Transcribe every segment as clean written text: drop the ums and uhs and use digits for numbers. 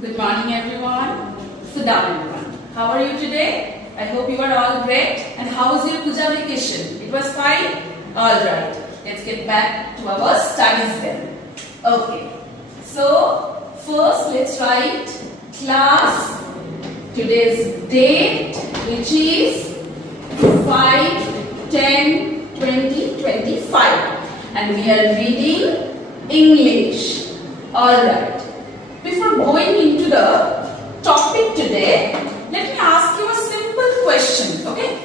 Good morning everyone. Sit down everyone. How are you today? I hope you are all great. And how was your puja vacation? It was fine? Alright. Let's get back to our studies then. Okay. So, first let's write class. Today's date, which is 5/10/2025. And we are reading English. Alright. Before going into the topic today, let me ask you a simple question, okay?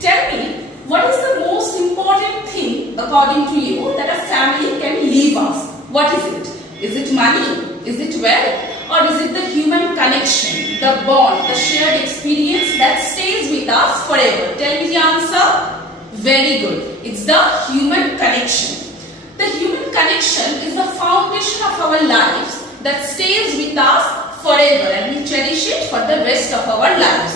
Tell me, what is the most important thing according to you that a family can leave us? What is it? Is it money? Is it wealth? Or is it the human connection, the bond, the shared experience that stays with us forever? Tell me the answer. Very good. It's the human connection. The human connection is the foundation of our lives that stays with us forever, and we cherish it for the rest of our lives.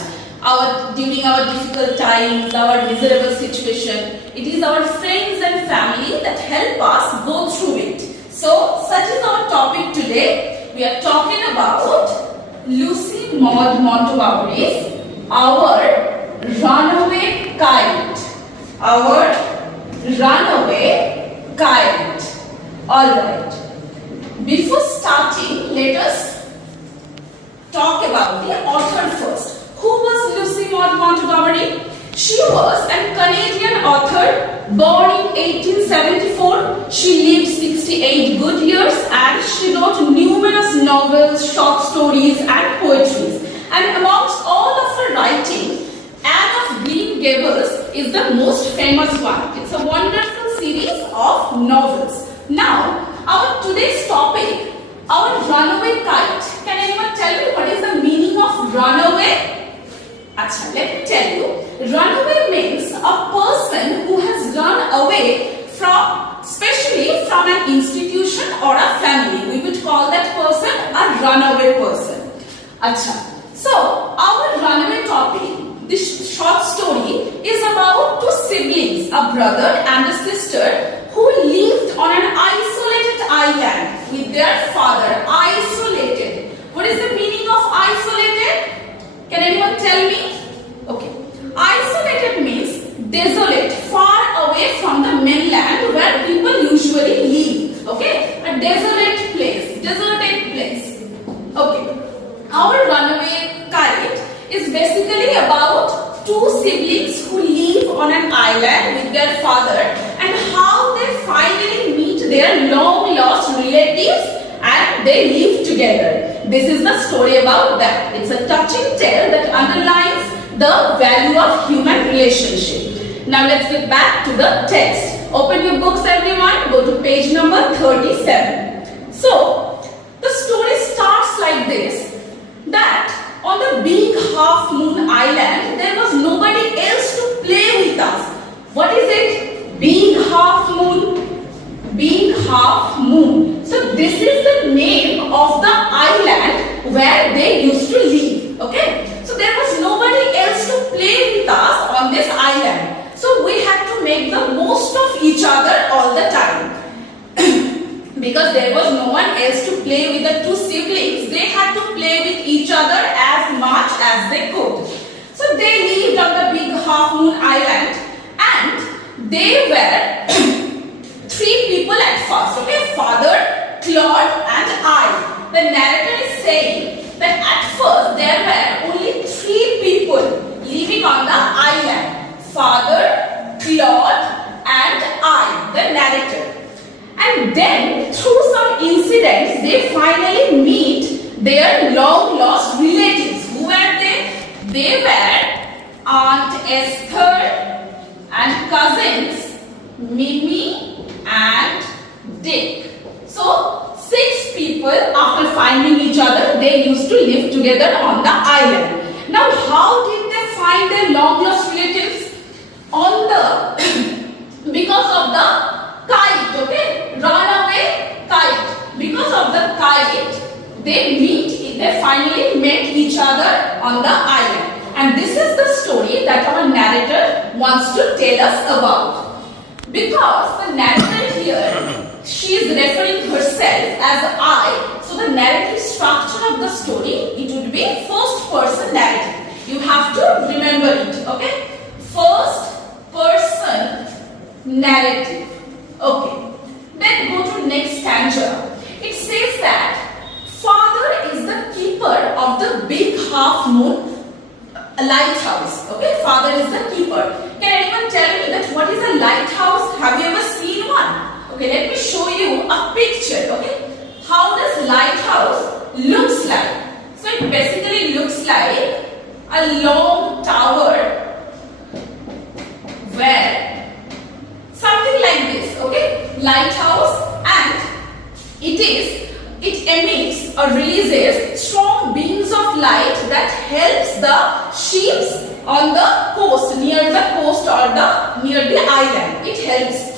During our difficult times, our miserable situation, it is our friends and family that help us go through it. So, such is our topic today. We are talking about Lucy Maud Montgomery's Our Runaway Kite. Our Runaway Kite. Alright. Before starting, let us talk about the author first. Who was Lucy Maud Montgomery? She was a Canadian author born in 1874. She lived 68 good years and she wrote numerous novels, short stories and poetry. And amongst all of her writing, Anne of Green Gables is the most famous one. It's a wonderful series of novels. Now, our today's topic, our runaway kite. Can anyone tell me what is the meaning of runaway? Achha, let me tell you. Runaway means a person who has run away from, especially from an institution or a family. We would call that person a runaway person. Achha. So, our runaway topic, this short story, is about two siblings, a brother and a sister, who lived on an isolated island with their father. Isolated. What is the meaning of isolated? Can anyone tell me? Okay. Isolated means desolate, far away from the mainland where people usually live. Okay. A desolate place. Deserted place. Okay. Our runaway kite is basically about two siblings who live on an island with their father and how they finally meet their long lost relatives and they live together. This is the story about that. It's a touching tale that underlines the value of human relationship. Now let's get back to the text. Open your books everyone. Go to page number 37. So, the story starts like this, that on the big half moon island, there was nobody else to play with us. What is it? Big half moon. Big half moon. So this is the name of the island where they used to live. Okay. So there was nobody else to play with us on this island. So we had to make the most of each other all the time. Because there was no one else to play with the two siblings, they had to play with each other as much as they could. So they lived on the big half moon island and they were three people at first, okay? Father, Claude and I. The narrator is saying that at first there were only three people living on the island. Father, Claude and I, the narrator. And then, through some incidents, they finally meet their long-lost relatives. Who were they? They were Aunt Esther and cousins Mimi and Dick. So, 6 people, after finding each other, they used to live together on the island. Now, how did they find their long-lost relatives? Because of the kite, okay? Runaway kite. Because of the kite, they finally met each other on the island. And this is the story that our narrator wants to tell us about. Because the narrator here, she is referring herself as I, so the narrative structure of the story, it would be first person narrative. You have to remember it, okay? First person narrative. Okay. Then go to next stanza. It says that father is the keeper of the big half moon lighthouse. Okay, father is the keeper. Can anyone tell me that what is a lighthouse? Have you ever seen one? Okay, let me show you a picture. Okay, how does lighthouse looks like? So it basically looks like a long tower where something like this. Okay, lighthouse, and it emits or releases strong beams of light that helps the ships on the coast, near the coast or near the island. It helps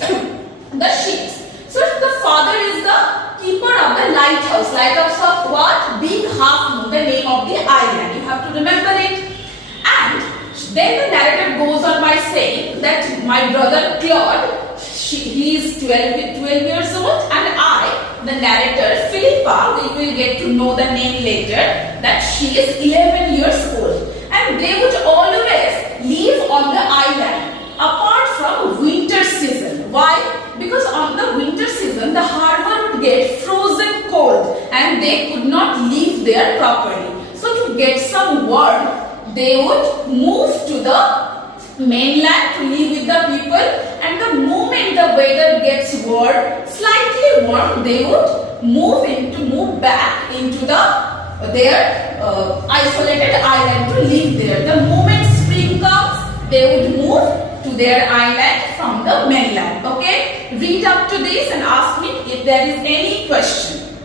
the ships. So the father is the keeper of the lighthouse. Lighthouse of what? Big half moon, the name of the island. You have to remember it. And then the narrator goes on by saying that my brother Claude, he is 12 years old, and I, the narrator Philippa, we will get to know the name later, that she is 11 years old. And they would always live on the island apart from winter season. Why? Because on the winter season the harbor would get frozen cold and they could not live there properly. So to get some warmth, they would move to the mainland to live with the people, and the moment the weather gets warm, slightly warm, they would move back into their isolated island to live there. The moment spring comes, they would move to their island from the mainland. Okay, read up to this and ask me if there is any question.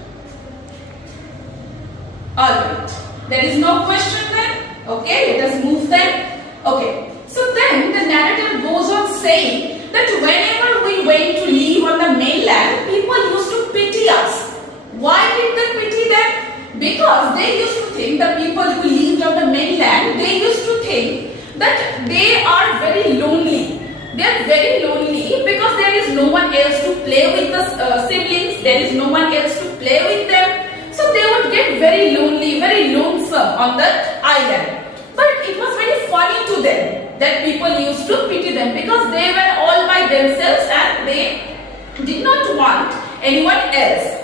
Alright, there is no question then. Okay, let us move then. Okay. So then the narrator goes on saying that whenever we went to live on the mainland, people used to pity us. Why did they pity them? Because they used to think, the people who lived on the mainland, they used to think that they are very lonely. They are very lonely because there is no one else to play with the siblings, there is no one else to play with them. So they would get very lonely, very lonesome on the island. But it was very funny to them that people used to pity them because they were all by themselves and they did not want anyone else.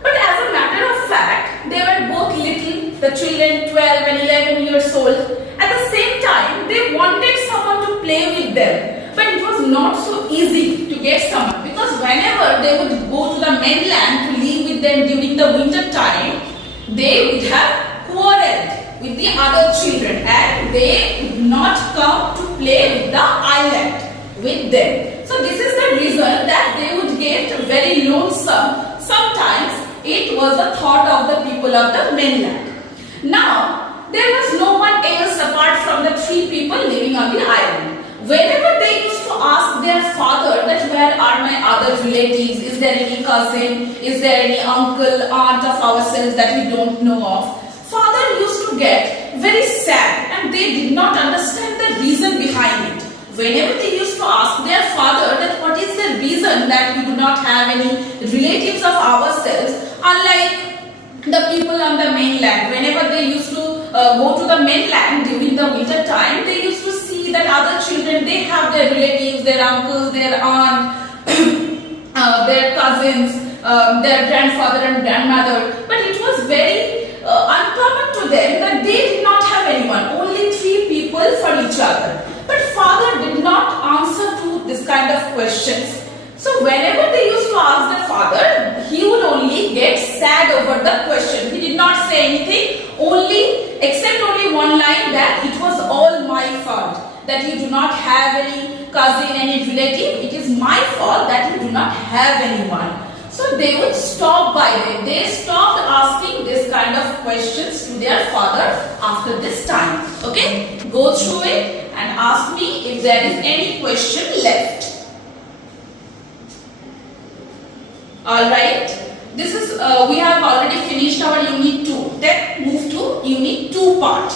But as a matter of fact, they were both little, the children 12 and 11 years old. At the same time, they wanted someone to play with them. But it was not so easy to get someone because whenever they would go to the mainland to live with them during the winter time, they would have quarreled with the other children and they would not come to play with the island with them. So this is the reason that they would get very lonesome. Sometimes it was the thought of the people of the mainland. Now there was no one else apart from the three people living on the island. Whenever they used to ask their father that where are my other relatives, is there any cousin, is there any uncle, aunt of ourselves that we don't know of, father used to get very sad and they did not understand the reason behind it. Whenever they used to ask their father that what is the reason that we do not have any relatives of ourselves, unlike the people on the mainland, whenever they used to go to the mainland during the winter time, they used to see that other children, they have their relatives, their uncles, their aunt, their cousins, their grandfather and grandmother. But it was very uncommon to them that they did not have anyone, only three people for each other. But father did not answer to this kind of questions. So whenever they used to ask their father, he would only get sad over the question. He did not say anything, except only one line, that it was all my fault, that you do not have any cousin, any relative. It is my fault that you do not have anyone. So they would stop by them. They stopped asking this kind of questions to their father after this time. Okay, go through it and ask me if there is any question left. Alright, this is we have already finished our unit 2. Then move to unit 2 part.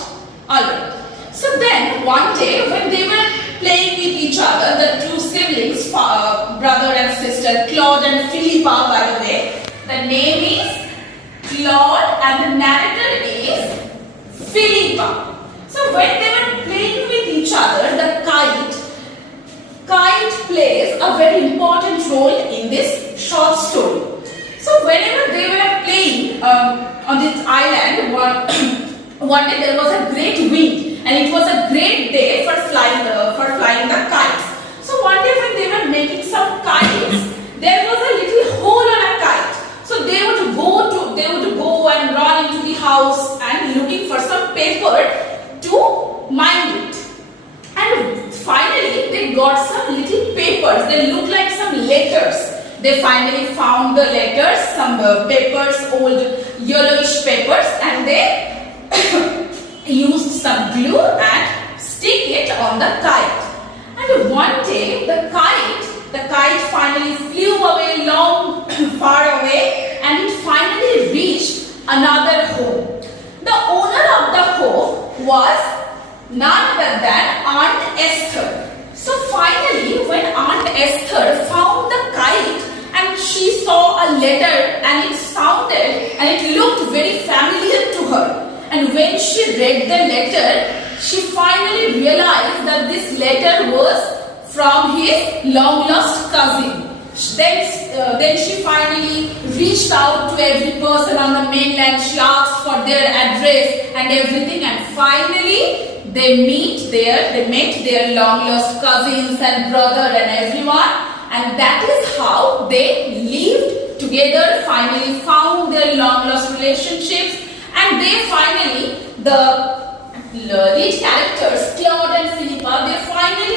Alright, so then one day when they were playing with each other, the two siblings, brother and sister, Claude and Philippa, by the way, the name is Claude, and the narrator is Philippa. So when they were playing with each other, the kite plays a very important role in this short story. So whenever they were playing on this island, one day there was a great wind, and it was a great day for flying the kites. So one day when they were making some kites, there was a little hole on a kite. So they would go and run into the house and looking for some paper to mind it. And finally they got some little papers. They looked like some letters. They finally found the letters, some papers, old yellowish papers, and they used some glue and stick it on the kite. And one day the kite finally flew away far away, and it finally reached another home. The owner of the home was none other than Aunt Esther. So finally when Aunt Esther found the kite and she saw a letter, and it sounded and it looked very familiar to her, and when she read the letter, she finally realized that this letter was from his long lost cousin. Then she finally reached out to every person on the mainland. She asked for their address and everything, and finally they met their long lost cousins and brother and everyone, and that is how they lived together, finally found their long lost relationships, and they finally, the lead characters Claude and Philippa, they finally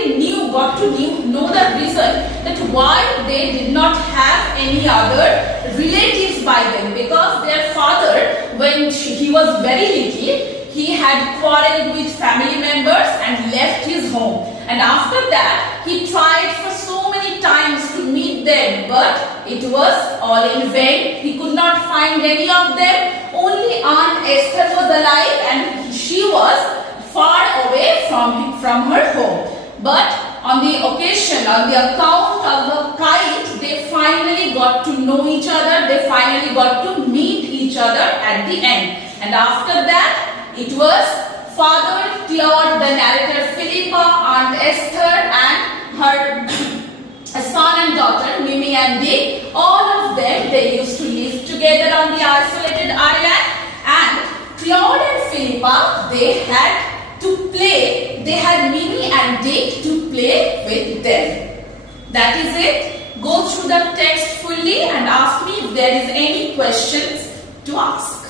got to know the reason that why they did not have any other relatives by them, because their father, when he was very little, he had quarreled with family members and left his home, and after that he tried for so many times to meet them, but it was all in vain. He could not find any of them. Only Aunt Esther was alive, and she was far away from her home. But on the account of the kite, they finally got to know each other. They finally got to meet each other at the end. And after that, it was Father Claude, the narrator Philippa, Aunt Esther, and her son and daughter Mimi and Dick. All of them, they used to live together on the isolated island. And Claude and Philippa, they had to play. They had Mimi and Dick to play with them. That is it. Go through the text fully and ask me if there is any questions to ask.